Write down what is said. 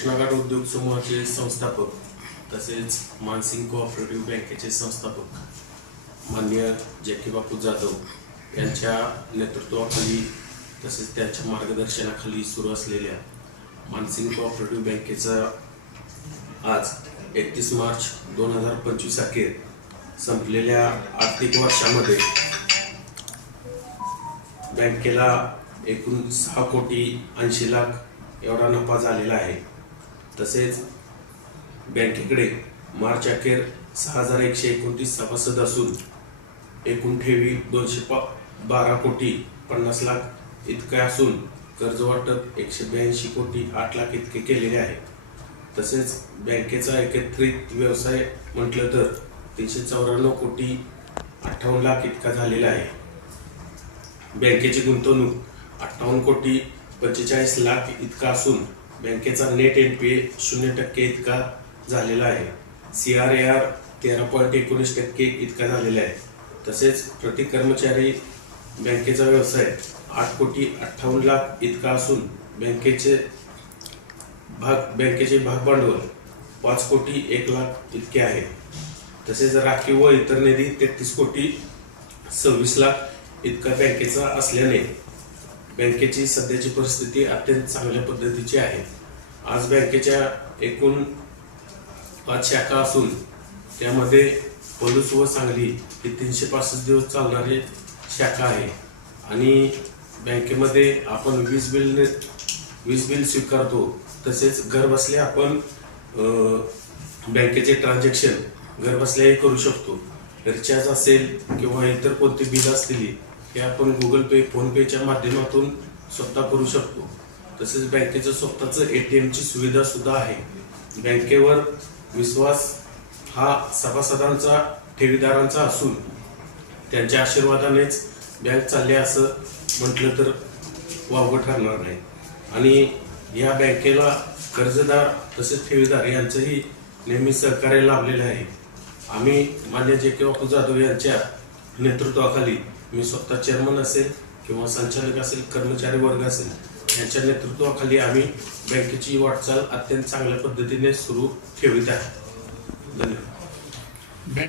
दक्षिणाघाट उद्योग समूहाचे संस्थापक तसेच मानसिंग कोऑपरेटिव्ह बँकेचे संस्थापक माननीय जॅकीबापू जाधव यांच्या नेतृत्वाखाली तसेच त्यांच्या मार्गदर्शनाखाली सुरू असलेल्या मानसिंग कोऑपरेटिव्ह बँकेचा आज एकतीस मार्च दोन हजार पंचवीस अखेर संपलेल्या आर्थिक वर्षामध्ये बँकेला एकूण सहा कोटी ऐंशी लाख एवढा नफा झालेला आहे तसेच बँकेकडे मार्च अखेर सहा हजार एकशे एकोणतीस सभासद असून एकूण ठेवी दोनशे पा बारा कोटी पन्नास लाख इतके असून कर्ज वाटप एकशे ब्याऐंशी कोटी आठ लाख इतके केलेले आहे. तसेच बँकेचा एकत्रित व्यवसाय म्हटलं तर तीनशे चौऱ्याण्णव कोटी अठ्ठावन्न लाख इतका झालेला आहे. बँकेची गुंतवणूक अठ्ठावन्न कोटी पंचेचाळीस लाख इतका असून बँकेचा नेट एन पी ए शून्य टक्के इतका झालेला आहे. सी आर ए आर तेरा पॉईंट एकोणीस टक्के इतका झालेला आहे. तसेच प्रति कर्मचारी बँकेचा व्यवसाय आठ कोटी अठ्ठावन्न लाख इतका असून बँकेचे भाग बँकेचे भागभांडवल पाच कोटी एक लाख इतके आहे. तसेच राखीव व इतर निधी तेहतीस कोटी सव्वीस लाख इतका बँकेचा असल्याने बँकेची सध्याची परिस्थिती अत्यंत चांगल्या पद्धतीची आहे. आज बँकेच्या एकूण पाच शाखा असून त्यामध्ये पलूस व सांगली ही तीनशे पासष्ट दिवस चालणारी शाखा आहे. आणि बँकेमध्ये आपण वीज बिल वीज बिल स्वीकारतो तसेच घरबसल्या आपण बँकेचे ट्रान्झॅक्शन घरबसल्याही करू शकतो. रिचार्ज असेल किंवा इतर कोणती बिल असतील हे आपण गुगल पे फोनपेच्या माध्यमातून स्वतः करू शकतो. तसेच बँकेचं स्वतःचं ए टी एमची सुविधा सुद्धा आहे. बँकेवर विश्वास हा सभासदांचा ठेवीदारांचा असून त्यांच्या आशीर्वादानेच बँक चालले असं म्हटलं तर वावगं ठरणार नाही. आणि या बँकेला कर्जदार तसेच ठेवीदार यांचंही नेहमी सहकार्य लाभलेलं आहे. आम्ही मान्य जे के बापू जाधव यांच्या नेतृत्वाखाली मी स्वतः चेअरमन असेल किंवा संचालक असेल कर्मचारी वर्ग असेल यांच्या नेतृत्वाखाली आम्ही बँकेची वाटचाल अत्यंत चांगल्या पद्धतीने सुरू ठेवित आहे धन्यवाद.